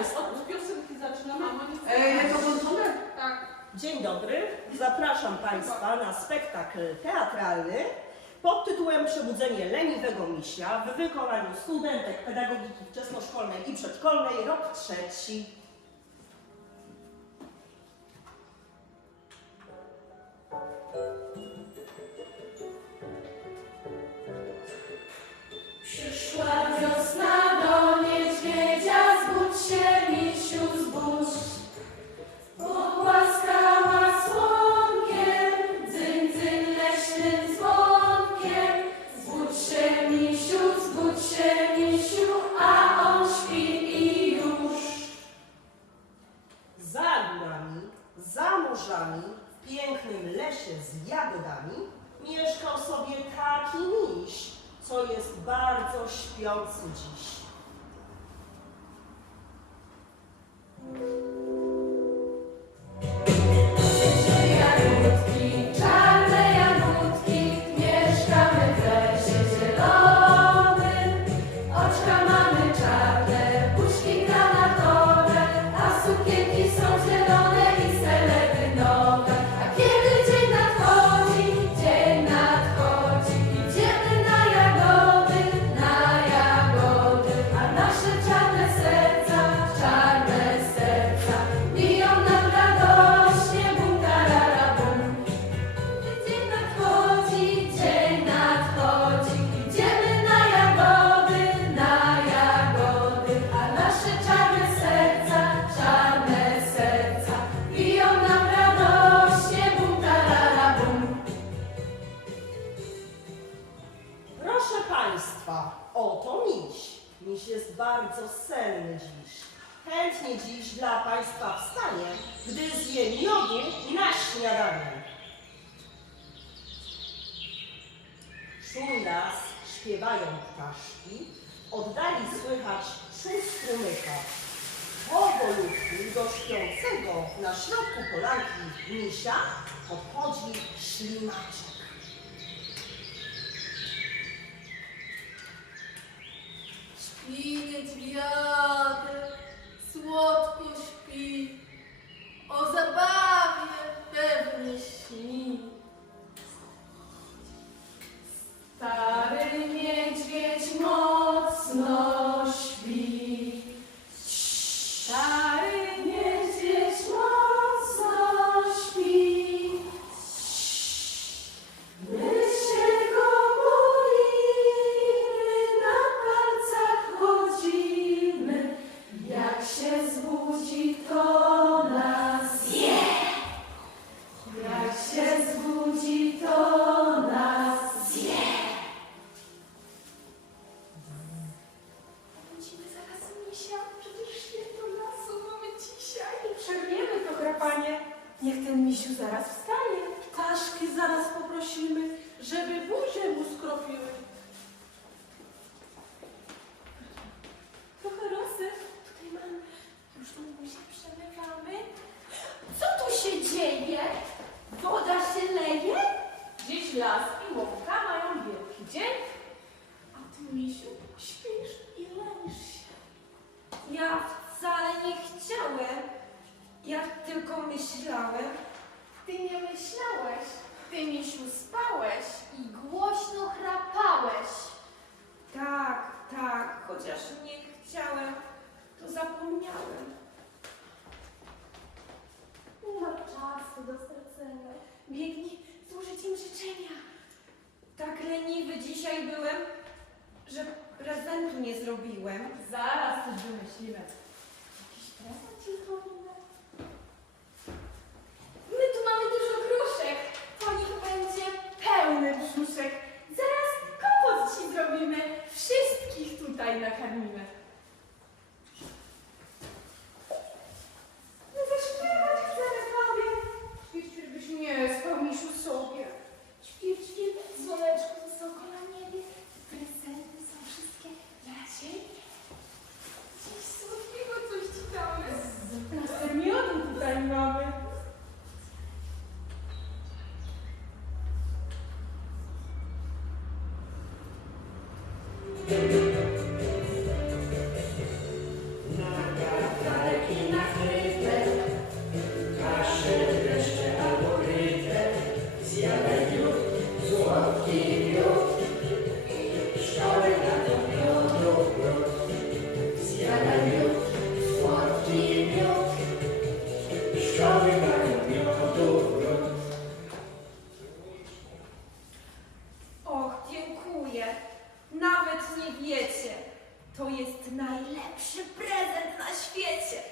Państwa, Od piosenki zaczynamy. e, to włączone? Tak. Dzień dobry. Zapraszam Państwa na spektakl teatralny pod tytułem Przebudzenie leniwego misia w wykonaniu studentek pedagogiki wczesnoszkolnej i przedszkolnej rok trzeci. Lesie z jagodami mieszkał sobie taki miś, co jest bardzo śpiący dziś. Państwa, oto miś. Miś jest bardzo senny dziś. Chętnie dziś dla Państwa wstanie, gdy zje miodu na śniadanie. Szum las, śpiewają ptaszki, oddali słychać szum strumyka. Powolutku do śpiącego na środku polanki misia podchodzi ślimaczek. Śpi niedźwiadek, słodko śpi, o zabawie Niech ten misiu zaraz wstanie. Ptaszki zaraz poprosimy, żeby buzię mu skropiły. Myślałem. Ty nie myślałeś, ty, misiu, spałeś i głośno chrapałeś. Tak, tak, chociaż nie chciałem, to zapomniałem. Nie ma czasu do stracenia. Biegnij złożyć im życzenia. Tak leniwy dzisiaj byłem, że prezentu nie zrobiłem. Zaraz coś wymyślimy. Jakiś prezent ci? nawet nie wiecie. To jest najlepszy prezent na świecie.